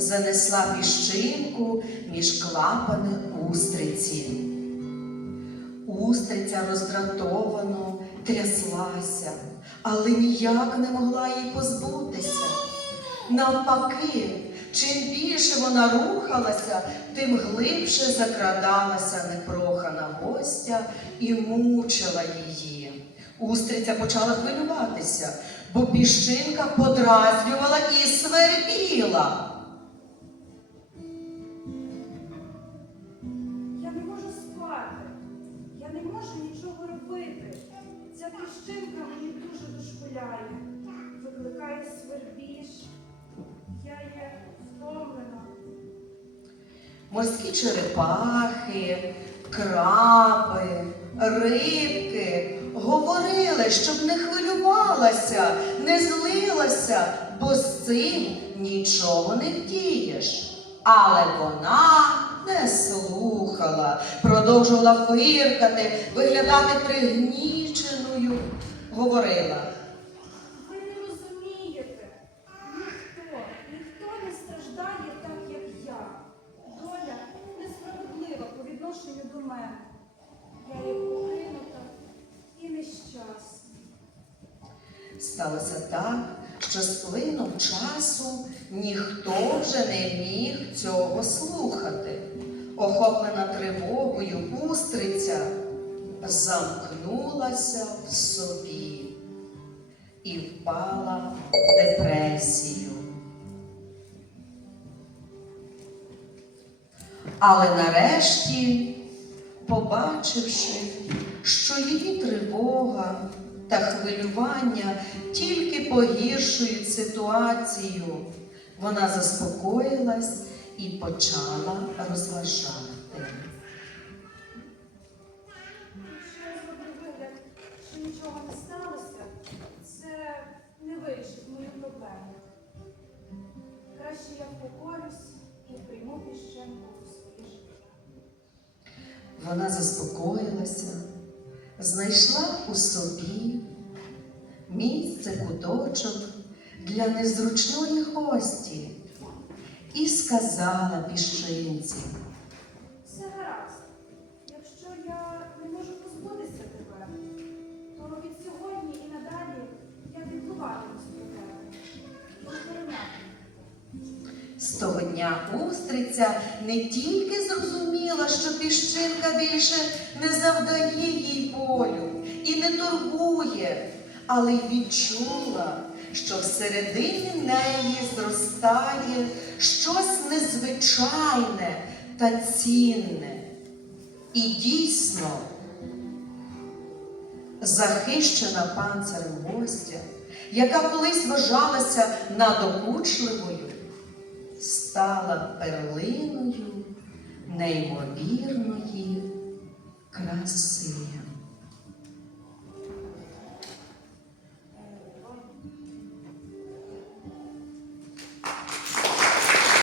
занесла піщинку між клапани устриці. Устриця роздратовано тряслася, але ніяк не могла їй позбутися. Навпаки, чим більше вона рухалася, тим глибше закрадалася непрохана гостя і мучила її. Устриця почала хвилюватися, бо піщинка подразнювала і свербіла. Ця піщинка мені дуже дошкуляє, викликає свербіж. Я є втомлена. Морські черепахи, краби, рибки говорили, щоб не хвилювалася, не злилася, бо з цим нічого не вдієш. Але вона не слухала, продовжувала фиркати, виглядати пригніченою, говорила. Ви не розумієте. Ніхто, ніхто не страждає так, як я. Доля несправедлива по відношенню до мене. Я є покинута і нещасна. Сталося так, що з плином часу ніхто вже не міг цього слухати. Охоплена тривогою устриця замкнулася в собі і впала в депресію. Але нарешті, побачивши, що її тривога та хвилювання тільки погіршують ситуацію, вона заспокоїлась і почала розважати. Вона заспокоїлася, знайшла у собі місце куточок для незручної гості і сказала піщинці. Все гаразд. Якщо я не можу позбутися тебе, то від сьогодні і надалі я відбуватимусь того дня устриця не тільки зрозуміла, що піщинка більше не завдає їй болю і не турбує, але й відчула, що всередині неї зростає щось незвичайне та цінне. І дійсно, захищена панцирем гостя, яка колись вважалася надокучливою, стала перлиною неймовірної краси.